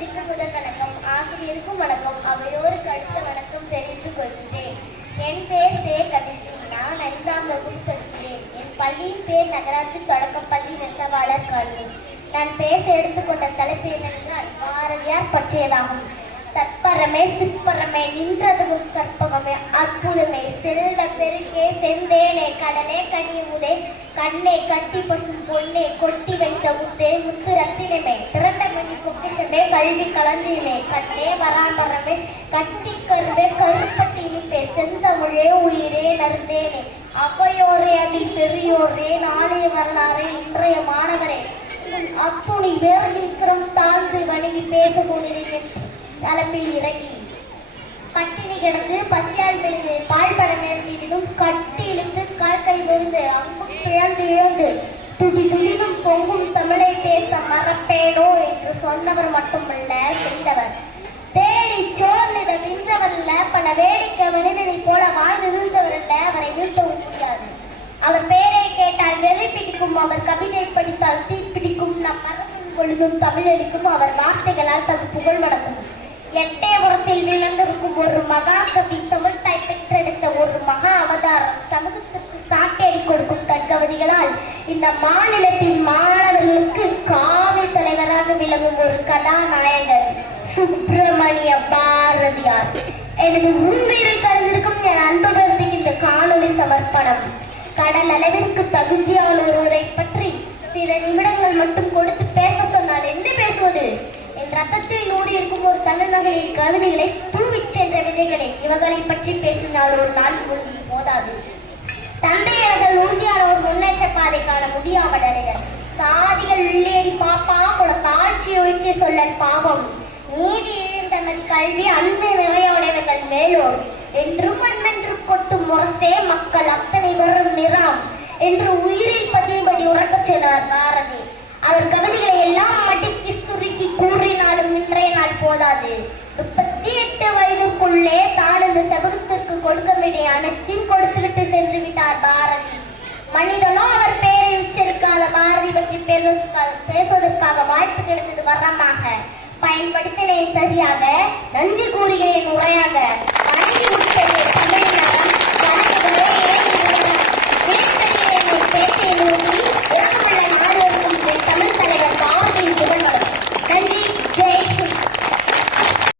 பகுதிக்கு முதல் வணக்கம். ஆசிரியருக்கும் வணக்கம். அவையோருக்கு அடுத்த வணக்கம் தெரிவித்துக் கொள்கிறேன். என் பேர் சே கவிஸ்ரீ. நான் 5ஆம் வகுப்பு படிக்கிறேன். என் பள்ளியின் பேர் நகராட்சி தொடக்கப்பள்ளி நெசவாளர் கல்வி. நான் பேச எடுத்துக்கொண்ட தலைப்பு என்னவென்றால் பாரதியார் பற்றியதாகும். தற்பரமே சிற்பரமே நின்றதும் கற்பகமே அற்புதமே செல்வ பெருக்கே செந்தேனே கடலே கனியுதே கண்ணே கட்டி பசும் பொன்னே கொட்டி வைத்த முத்தே முத்து ரத்தினமே திரண்ட மணி பொக்கிஷமே கல்வி களஞ்சியமே கண்ணே வராமரமே கட்டி கருவே கருப்பட்டி இனிப்பே செந்தமிழே உயிரே நருந்தேனே அவையோரே அதி பெரியோரே நாளைய வரலாறு இன்றைய மாணவரே அத்துணி வேறையும் சிரம் தாழ்ந்து வணங்கி பேச போகிறேன். தலைப்பில் இறங்கி பட்டினி கிடந்து பசியால் விழுந்து பால்பட நேர்த்தியிலும் கட்டி இழுத்து கால்கை விழுந்து அங்கு பிழந்து இழந்து துடி துடிதும் பொங்கும் தமிழை பேச மறப்பேனோ என்று சொன்னவர் மட்டுமல்ல செய்தவர். தேடி சோர்நித நின்றவரல்ல, பல வேடிக்கை மனிதனை போல வாழ்ந்து வீழ்ந்தவரல்ல, அவரை வீழ்த்தவும் முடியாது. அவர் பெயரை கேட்டால் வெறி பிடிக்கும், அவர் கவிதை படித்தால் தீப்பிடிக்கும், நம் மரபின் பொழுதும் தமிழடிக்கும், அவர் வார்த்தைகளால் தம் புகழ் வணங்கும். எட்டயபுரத்தில் விளந்திருக்கும் ஒரு மகா கவி, தமிழ் தாய் பெற்றெடுத்த ஒரு மகா அவதாரம், சமூகத்திற்கு சாட்டேறி கொடுக்கும் தற்கவிதைகளால் இந்த மாநிலத்தின் மாணவர்களுக்கு காவி தலைவராக விளங்கும் ஒரு கதாநாயகர் சுப்பிரமணிய பாரதியார். எனது உண்மையில் கலந்திருக்கும் என் அன்பர்களுக்கு இந்த காணொலி சமர்ப்பணம். கடல் அளவிற்கு தகுதியான ஒருவரை பற்றி சில நிமிடங்கள் மட்டும் கொடுத்து பேச சொன்னால் என்ன பேசுவது? என் ரத்தத்தில் ஊறி இருக்கும் ஒரு தமிழ்மகனின் கவிதைகளை தூவிச் சென்ற விதைகளை இவர்களை பற்றி பேசினால் ஒரு நாள் முழுவதும் போதாது. தந்தையர்கள் உறுதியான ஒரு முன்னேற்ற பாதை காண முடியாமல் அடைகள் சாதிகள் உள்ளேடி பாப்பா கூட தாழ்ச்சி ஒழிச்சு சொல்ல பாவம் நீதி இழந்தமதி கல்வி அன்பை நிறையோடையவர்கள் மேலோர் என்றும் அன்பென்று கொட்டும் முரசே மக்கள் அத்தனை வரும் நிறம் என்று உயிரில் பதியும்படி உறக்கச் சொன்னார் பாரதி. அவர் கவிதைகளை எல்லாம் மடிக்கி சுருக்கி கூறினாலும் இன்றைய நாள் போதாது. 38 வயதுக்குள்ளே தான் இந்த சமூகத்திற்கு கொடுக்க வேண்டிய அனைத்தையும் கொடுத்துவிட்டு சென்று விட்டார் பாரதி. மனிதனோ அவர் பெயரை உச்சரிக்காத பாரதி பற்றி பேசுவதற்காக வாய்ப்பு கிடைத்தது வரமாக. பயன்படுத்தினேன் சரியாக, நன்றி கூறுகிறேன் உரையாக. வணங்கி முடித்த